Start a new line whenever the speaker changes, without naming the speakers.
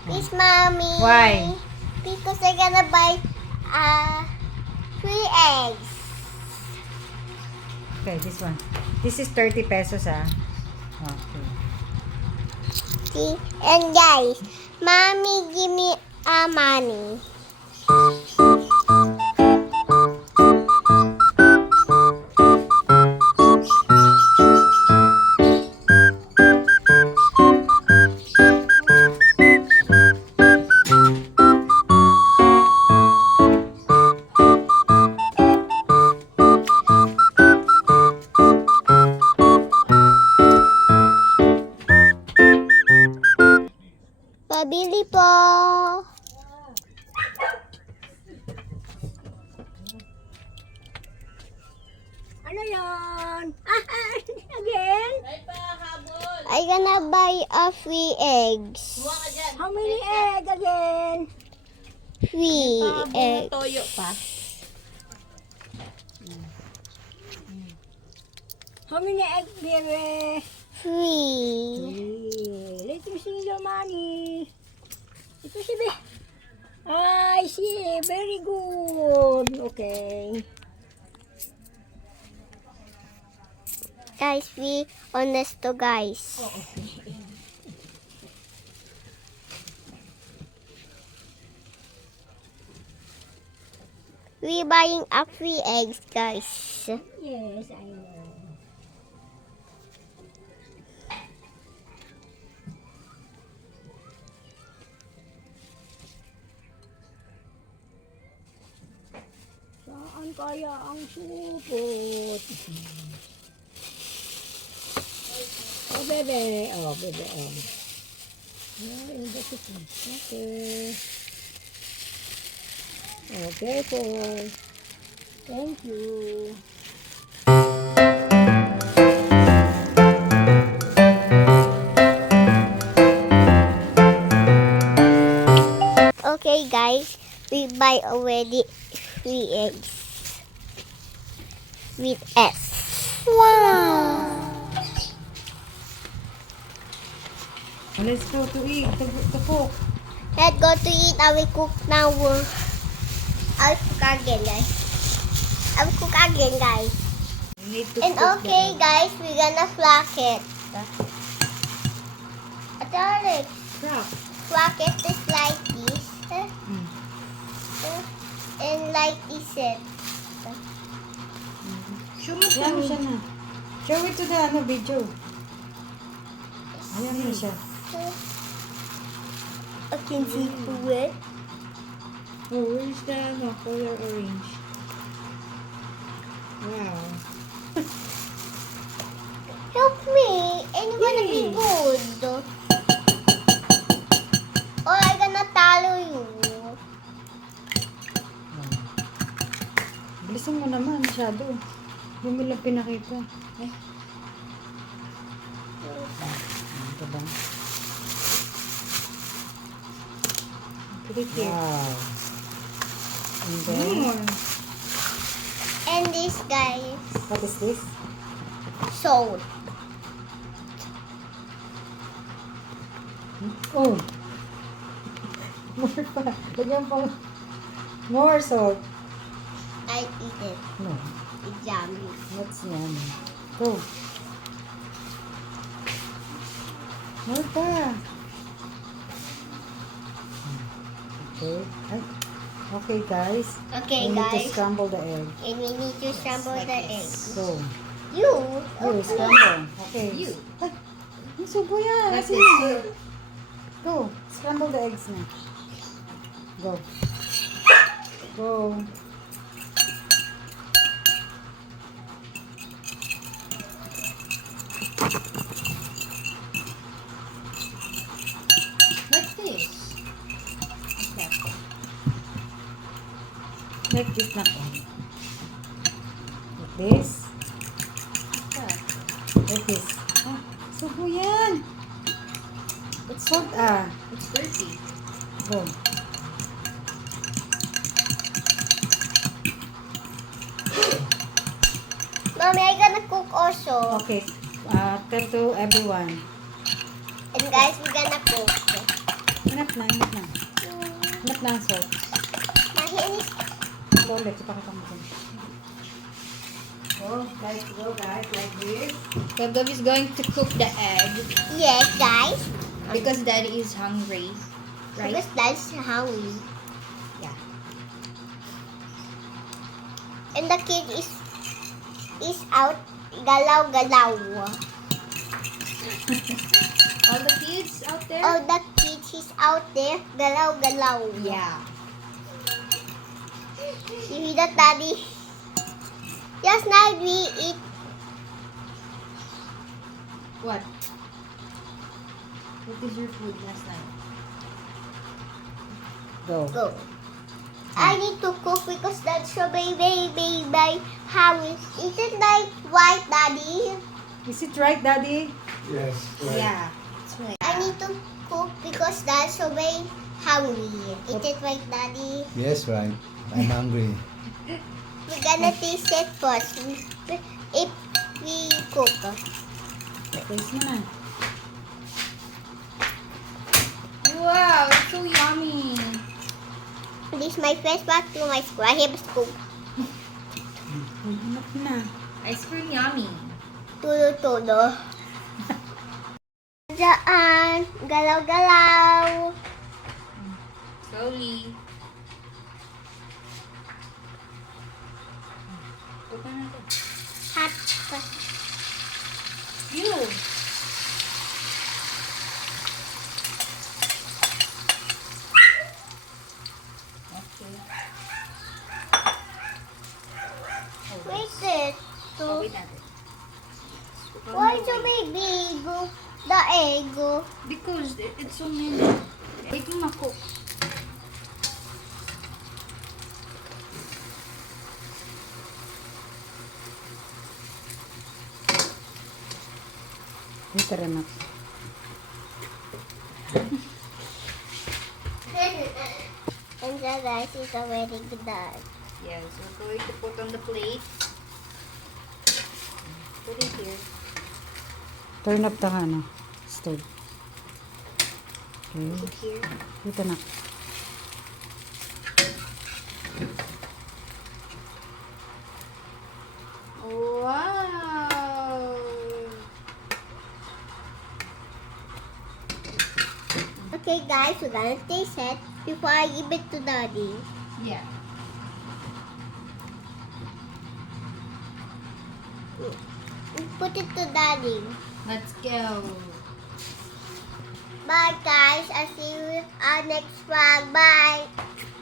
Please, mommy.
Why?
Because I'm gonna buy 3 eggs.
Okay, this one. This is 30 pesos, ah. Okay.
See? And guys, mommy give me money. Pabili po.
Ano yan? Again?
I gonna buy 3 eggs.
How many egg again?
3 eggs.
Toyo pa.
How many egg, baby?
3.
Let me see your money. Ito si Be. I see. Very good. Okay.
Guys, be honest to guys. We buying up 3 eggs, guys.
Yes, I know. Saan kaya ang supot? Oh, bebe. Oh, bebe. Oh. Yeah, in the kitchen. Okay. Okay po. Thank you.
Okay, guys, we buy already 3 eggs with S. Wow!
Let's go to eat, to cook.
Let's go to eat. I will cook now. I will cook again, guys. I will cook again, guys.
You need to
And
cook
okay,
the
guys, we're gonna flock it. Alex,
Crap.
flock it is like this.
Mm.
And like this it.
Show mo to. Ayan siya na. Show it to the video. Ayan na siya.
I can see through it.
Oh, where's the color orange? Wow.
Help me. And it's gonna be good. Or I'm gonna talo you.
Bilisan mo naman masyado. Hindi mo lang pinakita. Eh. Ito ba? Put it here. Wow. And then,
And this, guys,
what is this?
salt.
Oh! More pa. Lagyan pa. More salt.
I eat it.
No.
It's yummy.
That's yummy. Go. More pa. Okay. Ay. Okay, guys.
Okay,
We need to
guys.
scramble the egg.
And we need to scramble the eggs.
Go.
You?
You scramble. Okay.
You.
Ay, ang subo yan.
That's
Kasi-
it.
Go. Scramble the eggs na. Go. Go.
What's this?
Like this na po. Like this. Like this. Ah, subo yan. It's salt ah.
It's dirty.
Go.
Mommy, I gonna cook also.
Okay. Tell to everyone.
And guys, we're gonna cook.
Hanap Init na. Init na ang salt.
Mahinis.
Ito ulit, ipakita mo dun. Go guys, like this.
Gab is going to cook the egg
Yes, guys.
because Daddy is hungry, right?
Because that's hungry.
Yeah.
And the kid is out. Galaw-galaw.
All the kids out there?
All the kids is out there. Galaw-galaw.
Yeah.
You hear that, Daddy? Last night we eat.
What? What is your food last night?
Go.
Go. I need to cook because that's so baby. How is it like white, Daddy?
Is it right, Daddy?
Yes. Right.
Yeah. That's right.
I need to cook because that's so hungry. Is it right, Daddy?
Yes, right. I'm hungry.
We're gonna taste it first. If we cook.
Taste mo na.
Wow, it's so yummy.
This is my first back to my school. I have school.
Init na.
Ice cream yummy.
Tulo-tulo. Diyan. Galaw-galaw.
Slowly. Open natin.
Hot.
You. Okay.
Wait it. So,
Open natin.
why so baby go the egg go?
Because it's so many. Wait mo ma-cook.
Dito rin na.
And the rice is already done.
Yes, we're going to put on the plate. Put it here.
Turn up the ano, stove. Okay.
Put here.
Dito na.
Wow.
Okay guys, we're gonna taste it before I give it to Daddy.
Yeah.
Put it to Daddy.
Let's go.
Bye guys, I'll see you on next vlog. Bye.